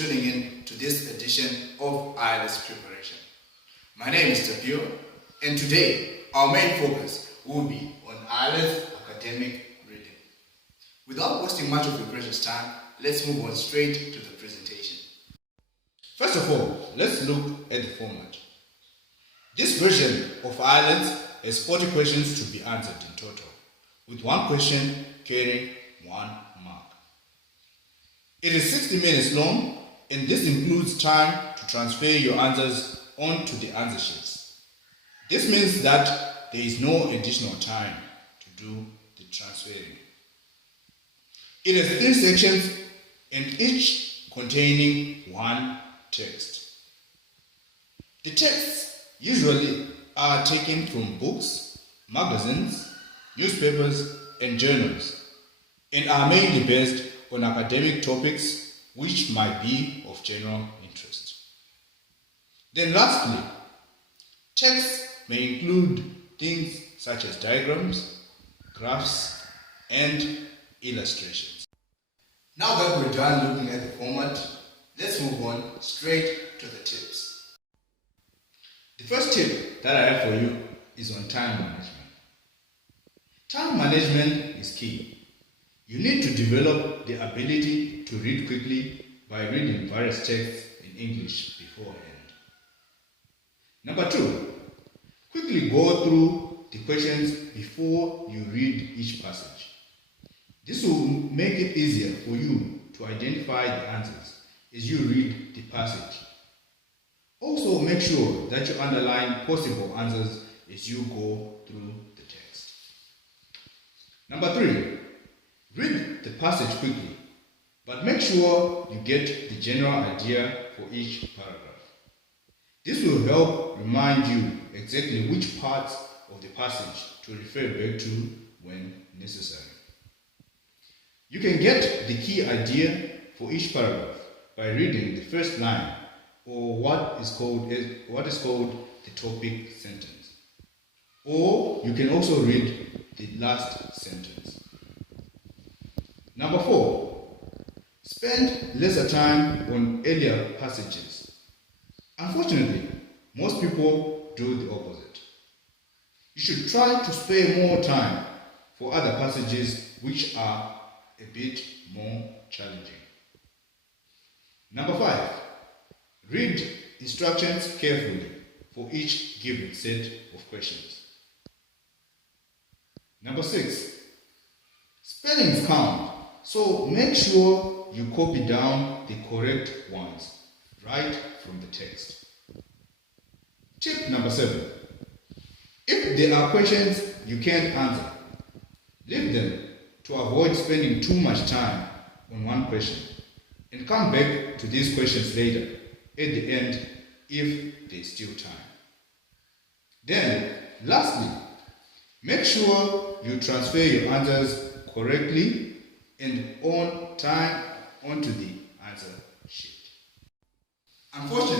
tuning in to this edition of Ielts preparation. My name is Tapio, and today our main focus will be on Ielts academic reading. Without wasting much of your precious time, let's move on straight to the presentation. First of all, let's look at the format. This version of Ielts has 40 questions to be answered in total, with one question carrying 1 mark. It is 60 minutes long, and this includes time to transfer your answers onto the answer sheets. This means that there is no additional time to do the transferring. It has 3 sections, and each containing 1 text. The texts usually are taken from books, magazines, newspapers, and journals, and are mainly based on academic topics which might be of general interest. Then lastly, texts may include things such as diagrams, graphs, and illustrations. Now that we're done looking at the format, let's move on straight to the tips. The first tip that I have for you is on time management. Time management is key. You need to develop the ability to read quickly by reading various texts in English beforehand. Number 2, quickly go through the questions before you read each passage. This will make it easier for you to identify the answers as you read the passage. Also, make sure that you underline possible answers as you go through the text. Number 3, read the passage quickly, but make sure you get the general idea for each paragraph. This will help remind you exactly which parts of the passage to refer back to when necessary. You can get the key idea for each paragraph by reading the first line, or what is called the topic sentence. Or you can also read the last sentence. Number 4, spend lesser time on earlier passages. Unfortunately, most people do the opposite. You should try to spare more time for other passages which are a bit more challenging. Number 5, read instructions carefully for each given set of questions. Number 6, spellings count. So make sure you copy down the correct ones right from the text. Tip number 7. If there are questions you can't answer, leave them to avoid spending too much time on one question, and come back to these questions later at the end if there's still time. Then, lastly, make sure you transfer your answers correctly and on time onto the answer sheet. Unfortunately,